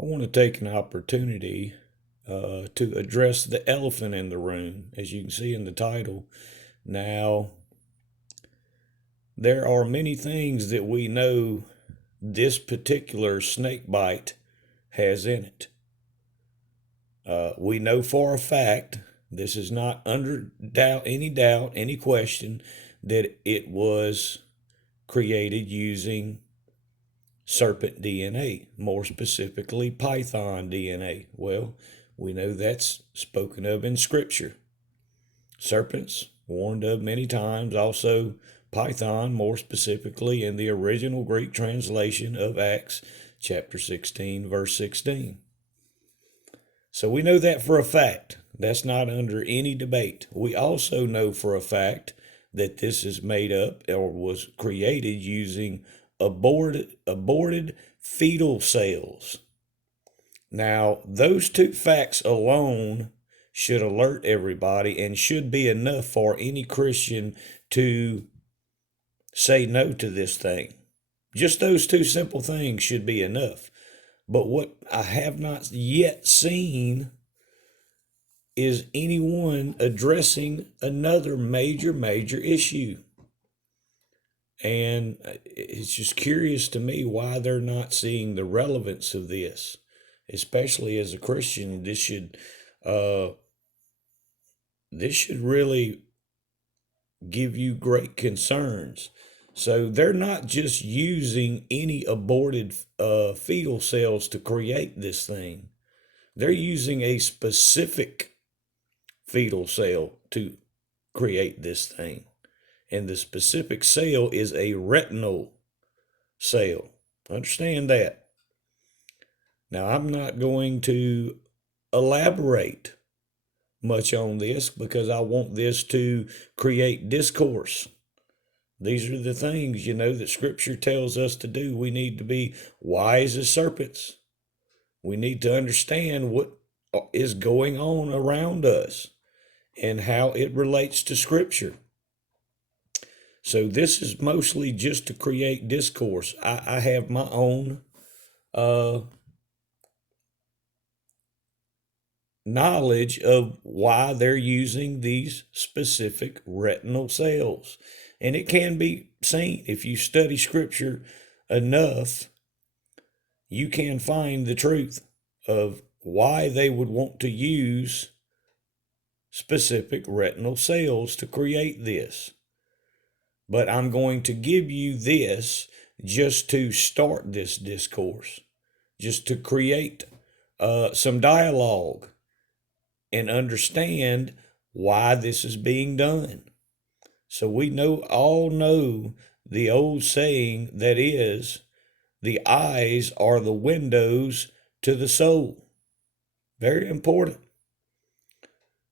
I want to take an opportunity to address the elephant in the room, as you can see in the title. Now, there are many things that we know this particular snake bite has in it. We know for a fact, this is not under doubt, any question, that it was created using serpent DNA, more specifically python DNA. Well, we know that's spoken of in Scripture. Serpents, warned of many times, also python, more specifically in the original Greek translation of Acts chapter 16, verse 16. So we know that for a fact. That's not under any debate. We also know for a fact that this is made up or was created using aborted fetal cells. Now, those two facts alone should alert everybody and should be enough for any Christian to say no to this thing. Just those two simple things should be enough. But what I have not yet seen is anyone addressing another major issue. And it's just curious to me why they're not seeing the relevance of this, especially as a Christian. This should really give you great concerns. So they're not just using any aborted fetal cells to create this thing. They're using a specific fetal cell to create this thing. And the specific cell is a retinal cell. Understand that. Now, I'm not going to elaborate much on this because I want this to create discourse. These are the things, that Scripture tells us to do. We need to be wise as serpents. We need to understand what is going on around us and how it relates to Scripture. So this is mostly just to create discourse. I have my own knowledge of why they're using these specific retinal cells. And it can be seen if you study Scripture enough, you can find the truth of why they would want to use specific retinal cells to create this. But I'm going to give you this just to start this discourse, just to create some dialogue and understand why this is being done. So we all know the old saying that is, the eyes are the windows to the soul. Very important.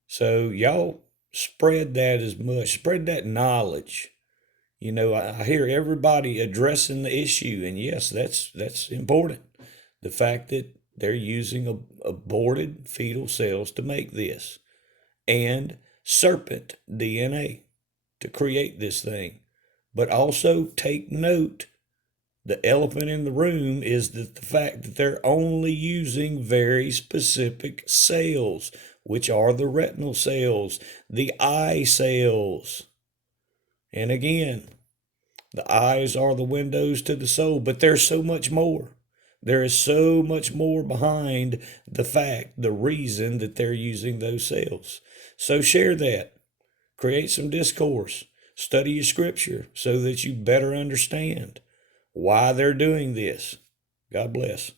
So y'all spread that knowledge. I hear everybody addressing the issue, and yes, that's important. The fact that they're using aborted fetal cells to make this, and serpent DNA to create this thing. But also take note, the elephant in the room is that the fact that they're only using very specific cells, which are the retinal cells, the eye cells. And again, the eyes are the windows to the soul, but there's so much more. There is so much more behind the reason that they're using those cells. So share that. Create some discourse. Study your Scripture so that you better understand why they're doing this. God bless.